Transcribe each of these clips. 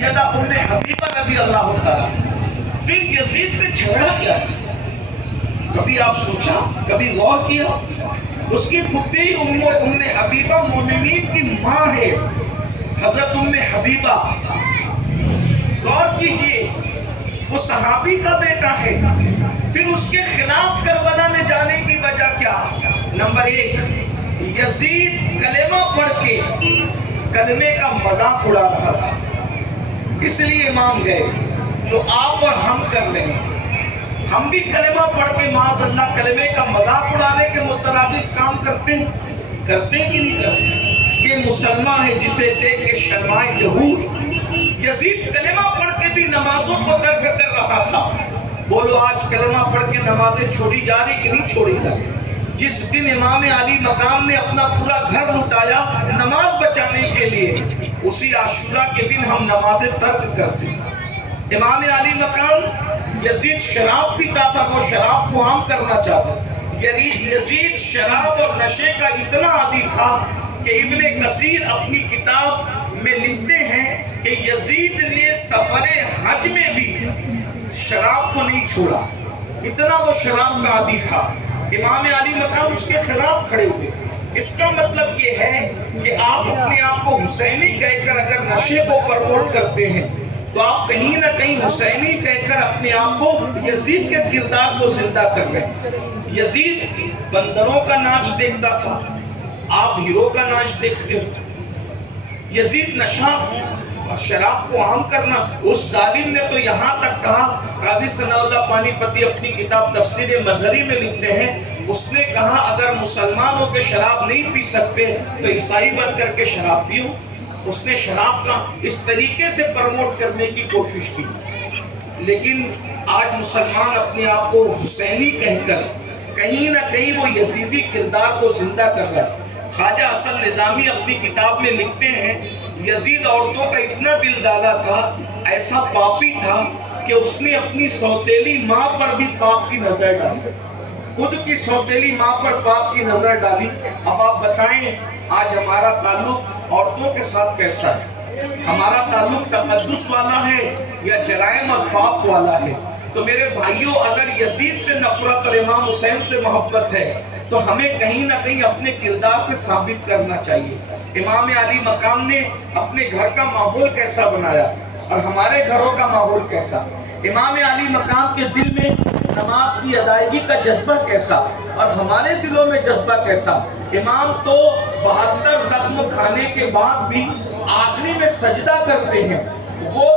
سیدہ ام حبیبہ رضی اللہ تعالیٰ. پھر یزید سے جھگڑا کیا تھا؟ کبھی آپ سوچا، کبھی غور کیا؟ اس کی پھپھی ام حبیبہ مومنین کی ماں ہے، حضرت ام حبیبہ. غور کیجئے، وہ صحابی کا بیٹا ہے. پھر اس کے خلاف کربلا میں جانے کی وجہ کیا؟ نمبر ایک، یزید کلمہ پڑھ کے کلمے کا مذاق اڑا رہا تھا. اس لیے امام گئے جو آپ اور ہم کر رہے ہیں. ہم بھی کلمہ پڑھ کے معاذ اللہ کلمے کا مذاق اڑانے کے مترادف کام کرتے ہیں کہ نہیں کرتے؟ یہ مسلمان ہے جسے دیکھ کے شرمائے یہود. یزید کلمہ پڑھ کے بھی نمازوں کو ترک کر رہا تھا. بولو آج کلمہ پڑھ کے نمازیں چھوڑی جا رہی کہ نہیں چھوڑی جا رہی؟ جس دن امام علی مقام نے اپنا پورا گھر لٹایا نماز بچانے کے لیے، اسی عاشورہ کے دن ہم نمازیں ترک کرتے ہیں. امام علی مقام، یزید شراب پیتا تھا، وہ شراب کو عام کرنا چاہتا. یزید شراب اور نشے کا اتنا عادی تھا کہ ابن کثیر اپنی کتاب میں لکھتے ہیں کہ یزید نے سفر حج میں بھی شراب کو نہیں چھوڑا، اتنا وہ شراب کا عادی تھا. امام علی مقام اس کے خلاف کھڑے ہوئے. اس کا مطلب یہ ہے کہ آپ اپنے آپ کو حسینی کہہ کر اگر نشے کو پروموٹ کرتے ہیں تو آپ کہیں نہ کہیں حسینی کہہ کر اپنے آپ کو یزید کے کردار کو زندہ کر رہے ہیں. یزید بندروں کا ناچ دیکھتا تھا، آپ ہیرو کا ناچ دیکھتے ہو. یزید نشہ اور شراب کو عام کرنا. اس ظالم نے تو یہاں تک کہا، قاضی ثناء اللہ پانی پتی اپنی کتاب تفسیر مظہری میں لکھتے ہیں، اس نے کہا اگر مسلمان ہو کے شراب نہیں پی سکتے تو عیسائی بن کر کے شراب پیو. اس نے شراب کا اس طریقے سے پروموٹ کرنے کی کوشش کی. لیکن آج مسلمان اپنے آپ کو حسینی کہہ کر کہیں نہ کہیں وہ یزیدی کردار کو زندہ کر رہا ہے. خواجہ حسن نظامی اپنی کتاب میں لکھتے ہیں یزید عورتوں کا اتنا دل ڈالا تھا، ایسا پاپی تھا کہ اس نے اپنی سوتیلی ماں پر بھی پاپ کی نظر ڈالی، خود کی سوتیلی ماں پر پاپ کی نظر ڈالی. اب آپ بتائیں آج ہمارا تعلق عورتوں کے ساتھ کیسا ہے؟ ہمارا تعلق تقدس والا ہے یا جرائم اور پاپ والا ہے؟ تو میرے بھائیوں، اگر یزید سے نفرت اور امام حسین سے محبت ہے تو ہمیں کہیں نہ کہیں اپنے کردار سے ثابت کرنا چاہیے. امام علی مقام نے اپنے گھر کا ماحول کیسا بنایا اور ہمارے گھروں کا ماحول کیسا؟ امام علی مقام کے دل میں نماز کی ادائیگی کا جذبہ کیسا اور ہمارے دلوں میں جذبہ کیسا؟ امام تو 72 زخم کھانے کے بعد بھی آخری میں سجدہ کرتے ہیں. وہ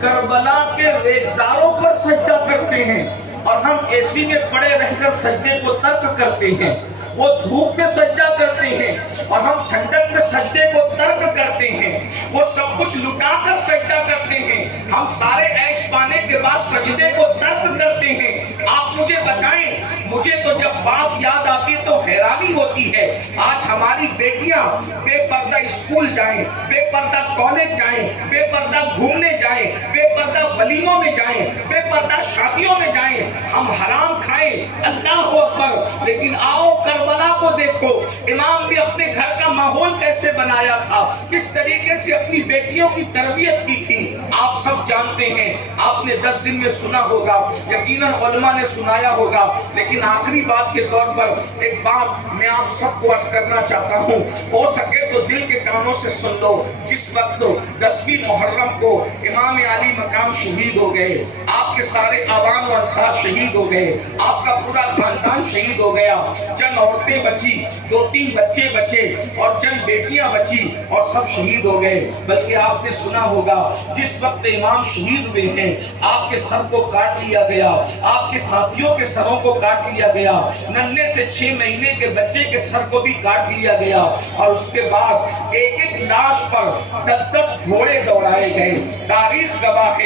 کربلا کے ریگزاروں پر سجدہ کرتے ہیں اور ہم اے سی میں پڑے رہ کر سجدے کو ترک کرتے ہیں. وہ دھوپ میں سجدہ کرتے ہیں اور ہم ٹھنڈک میں سجدے کو ترک کرتے ہیں. وہ سب کچھ لٹا کر سجدہ کرتے ہیں، ہم سارے عیش پانے کے بعد سجدے کو ترک کرتے ہیں. آپ مجھے بتائیں، مجھے تو جب بات یاد آتی تو حیرانی ہوتی ہے. آج ہماری بیٹیاں بے پردہ اسکول جائیں، بے پردہ کالج جائیں، بے پردہ گھومنے جائیں، بے پردہ ولیموں میں جائیں، بے پردہ شادیوں میں جائیں، ہم حرام کھائیں، اللہ اکبر. لیکن آؤ کربلا کو دیکھو، امام نے اپنے گھر کا ماحول کیسے بنایا تھا، کس طریقے سے اپنی بیٹیوں کی تربیت کی تھی. آپ سب جانتے ہیں، آپ نے 10 دن میں سنا ہوگا، یقیناً علماء نے سنایا ہوگا، لیکن آخری بات کے طور پر ایک بات میں آپ سب کو عرض کرنا چاہتا ہوں، ہو سکے تو دل کے کانوں سے سن لو. جس وقت 10ویں محرم کو امام علی مقام شہید ہو گئے، آپ کے سارے آبان و انصار شہید ہو گئے، آپ کا پورا خاندان شہید ہو گیا، چند عورتیں بچی، 2-3 بچے بچے اور چند بیٹیاں بچی اور سب شہید ہو گئے. بلکہ آپ نے سنا ہوگا جس وقت امام شہید ہوئے ہیں آپ کے سر کو کاٹ لیا گیا، آپ کے ساتھیوں کے سروں کو کاٹ لیا گیا، ننھے سے 6 مہینے کے بچے کے سر کو بھی کاٹ لیا گیا اور اس کے بعد ایک ایک لاش پر 10 گھوڑے دوڑائے گئے. تاریخ گواہ ہے